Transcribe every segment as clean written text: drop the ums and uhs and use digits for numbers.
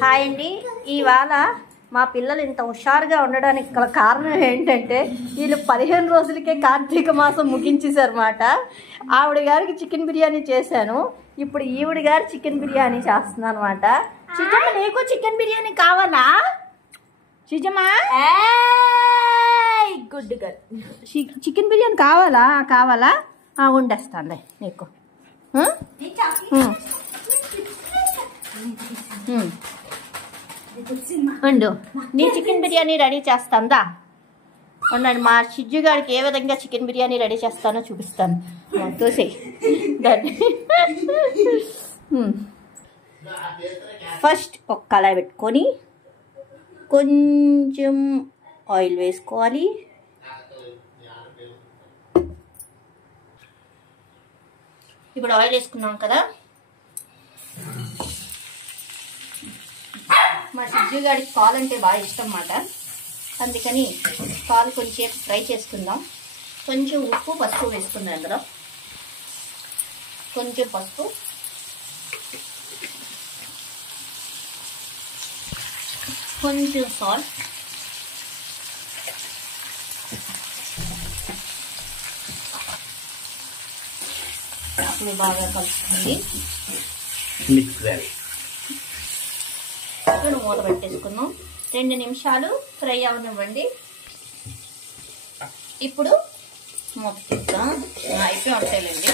Hi అండి. ఇవాళ మా పిల్లలు ఇంత హుషారుగా ఉండడానికి గల కారణం ఏంటంటే వీళ్ళు 15 రోజులకే కార్తీక మాసం ముగించేశారన్నమాట. ఆవిడ గారికి చికెన్ బిర్యానీ చేశాను. ఇప్పుడు ఈవిడ గారు చికెన్ బిర్యానీ చేస్తున్నాను అనమాట. చిజమ్మ, నీకు చికెన్ బిర్యానీ కావాలా? చిజమ్మ, గుడ్ గర్ల్. చికెన్ బిర్యానీ కావాలా? వండేస్తానులే నీకు. ఉండు, నీ చికెన్ బిర్యానీ రెడీ చేస్తాందా? ఉండండి, మా షిజ్జు గారికి ఏ విధంగా చికెన్ బిర్యానీ రెడీ చేస్తానో చూపిస్తాను. చూసి దాన్ని ఫస్ట్ ఒక కళాయి పెట్టుకొని కొంచెం ఆయిల్ వేసుకోవాలి. ఇప్పుడు ఆయిల్ వేసుకున్నాం కదా. మా షిజ్జు గారికి పాలు అంటే బాగా ఇష్టం అన్నమాట. అందుకని పాలు కొంచెం ఫ్రై చేసుకుందాం. కొంచెం ఉప్పు పసుపు వేసుకుందాం. అందులో కొంచెం పసుపు, కొంచెం సాల్ట్, అప్పుడు బాగా కలుపుతుంది. ఇప్పుడు మూత పెట్టేసుకున్నాం. 2 నిమిషాలు ఫ్రై అవనివ్వండి. ఇప్పుడు మూత తీద్దాం. అయిపోయి ఉంటాయిలేండి.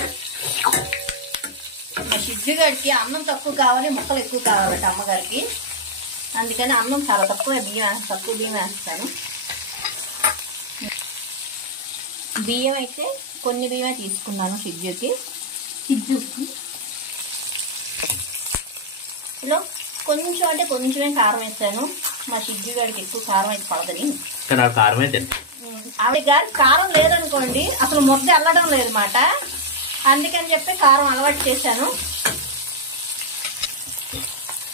మా షిజ్జు గారికి అన్నం తక్కువ కావాలి, ముక్కలు ఎక్కువ కావాలట అమ్మగారికి. అందుకని అన్నం చాలా తక్కువ బియ్యం వేస్తాను. బియ్యం అయితే కొన్ని బియ్యమే తీసుకున్నాను షిజ్జుకి. ఇలా కొంచెం అంటే కొంచెమే కారం వేసాను. మా షిజ్జు గారికి ఎక్కువ కారం అయితే పడదని. ఆవిడ గారికి కారం లేదనుకోండి, అసలు ముద్ద అల్లడం లేదన్నమాట. అందుకని చెప్పి కారం అలవాటు చేశాను.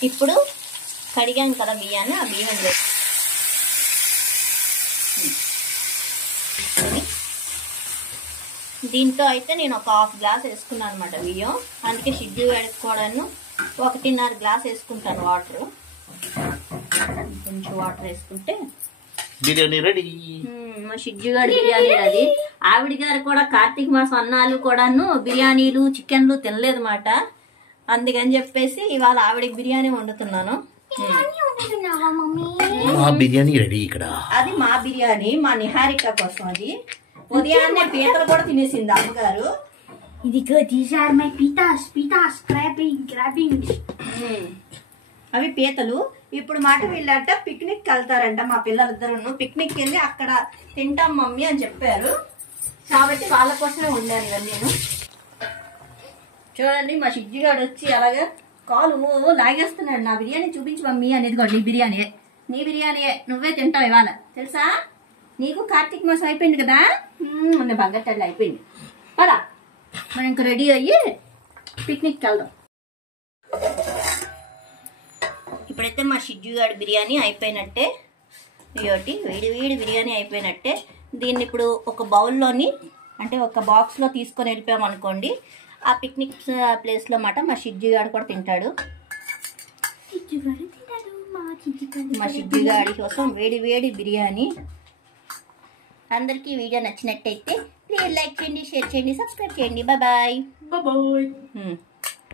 ఇప్పుడు కడిగాను కదా బియ్యాన్ని, ఆ బియ్యం దీంతో అయితే నేను ఒక 1/2 గ్లాస్ వేసుకున్నాను అనమాట బియ్యం. అందుకే షిజ్జు వేడుకోవడాను 1.5 గ్లాస్ వేసుకుంటాను వాటర్. కొంచెం వాటర్ వేసుకుంటే బిర్యానీ రెడీ. మా షిజ్జు గారి బిర్యానీ రెడీ. ఆవిడ గారు కూడా కార్తీక మాసం అన్నాలు కూడాను బిర్యానీలు చికెన్లు తినలేదు మాట. అందుకని చెప్పేసి ఇవాళ ఆవిడకి బిర్యానీ వండుతున్నాను. బిర్యానీ రెడీ. ఇక్కడ అది మా బిర్యానీ, మా నిహారిక కోసం. అది ఉదయాన్నే పీతలు కూడా తినేసింది అమ్మగారు. అవి పీతలు. ఇప్పుడు మాట వీళ్ళట పిక్నిక్ వెళ్తారంట. మా పిల్లలిద్దరు పిక్నిక్ వెళ్ళి అక్కడ తింటాం మమ్మీ అని చెప్పారు. కాబట్టి వాళ్ళ కోసమే ఉండాలి ఇవన్నీ. చూడండి, మా షిజ్జు గారు వచ్చి అలాగా కాలు లాగేస్తున్నాడు. నా బిర్యానీ చూపించి మమ్మీ అనేది కూడా నీ బిర్యానీయే నువ్వే తింటావు ఇవాళ, తెలుసా? నీకు కార్తీక మాసం అయిపోయింది కదా, బంగట్టల్లి అయిపోయింది కదా. మనం ఇంక రెడీ అయ్యి పిక్నిక్కి వెళ్దాం. ఇప్పుడైతే మా షిజ్జు గారి బిర్యానీ అయిపోయినట్టే. వేడి వేడి బిర్యానీ అయిపోయినట్టే. దీన్ని ఇప్పుడు ఒక బౌల్లోని అంటే ఒక బాక్స్లో తీసుకొని వెళ్ళిపోయామనుకోండి, ఆ పిక్నిక్ ప్లేస్లో మాట మా షిజ్జు గారు కూడా తింటాడు. మా షిజ్జు గారి కోసం వేడి వేడి బిర్యానీ. అందరికీ వీడియో నచ్చినట్టయితే ప్లీజ్ లైక్ చేయండి, షేర్ చేయండి, సబ్స్క్రైబ్ చేయండి. Bye bye.